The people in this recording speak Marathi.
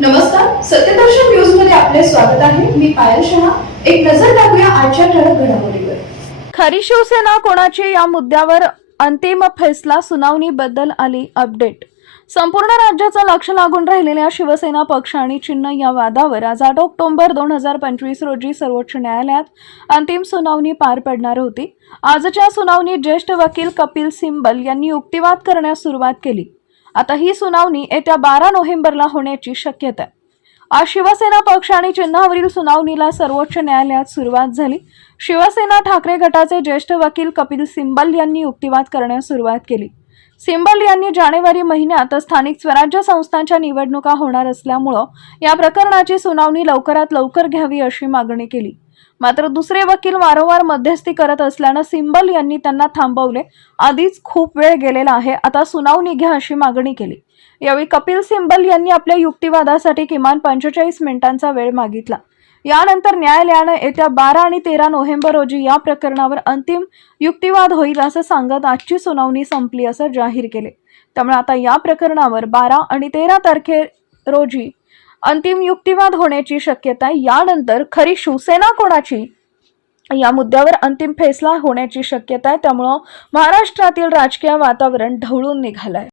नमस्कार सत्यदर्शन न्यूजमध्ये आपले स्वागत आहे. मी पायल शहा. एक नजर टाकूया आजच्या ठळक घडामोडीवर. खरी शिवसेना कोणाची या मुद्द्यावर अंतिम फैसला सुनावणीबद्दल आली अपडेट संपूर्ण राज्याचं लक्ष लागून राहिलेल्या शिवसेना पक्ष आणि चिन्ह या वादावर आज आठ ऑक्टोबर दोन हजार पंचवीस रोजी सर्वोच्च न्यायालयात अंतिम सुनावणी पार पडणार होती. आजच्या सुनावणीत ज्येष्ठ वकील कपिल सिंबल यांनी युक्तिवाद करण्यास सुरुवात केली. आता ही सुनावणी येत्या बारा नोव्हेंबरला होण्याची शक्यता आहे. आज शिवसेना पक्ष आणि चिन्हावरील सुनावणीला सर्वोच्च न्यायालयात सुरुवात झाली. शिवसेना ठाकरे गटाचे ज्येष्ठ वकील कपिल सिंबल यांनी युक्तिवाद करण्यास सुरुवात केली. सिंबल यांनी जानेवारी महिन्यात स्थानिक स्वराज्य संस्थांच्या निवडणुका होणार असल्यामुळं या प्रकरणाची सुनावणी लवकरात लवकर घ्यावी अशी मागणी केली. मात्र दुसरे वकील वारंवार मध्यस्थी करत असल्यानं सिंबल यांनी त्यांना थांबवले. आधीच खूप वेळ गेलेला आहे आता सुनावणी घ्या अशी मागणी केली. यावेळी कपिल सिंबल यांनी आपल्या युक्तिवादासाठी किमान पंचेचाळीस मिनिटांचा वेळ मागितला. यानंतर न्यायालयानं येत्या बारा आणि तेरा नोव्हेंबर रोजी या प्रकरणावर अंतिम युक्तिवाद होईल असं सांगत आजची सुनावणी संपली असं जाहीर केले. त्यामुळे आता या प्रकरणावर बारा आणि तेरा तारखे रोजी अंतिम युक्तिवाद होण्याची शक्यता आहे. यानंतर खरी शिवसेना कोणाची? या मुद्द्यावर अंतिम फैसला होण्याची शक्यता आहे. त्यामुळं महाराष्ट्रातील राजकीय वातावरण ढवळून निघालंय.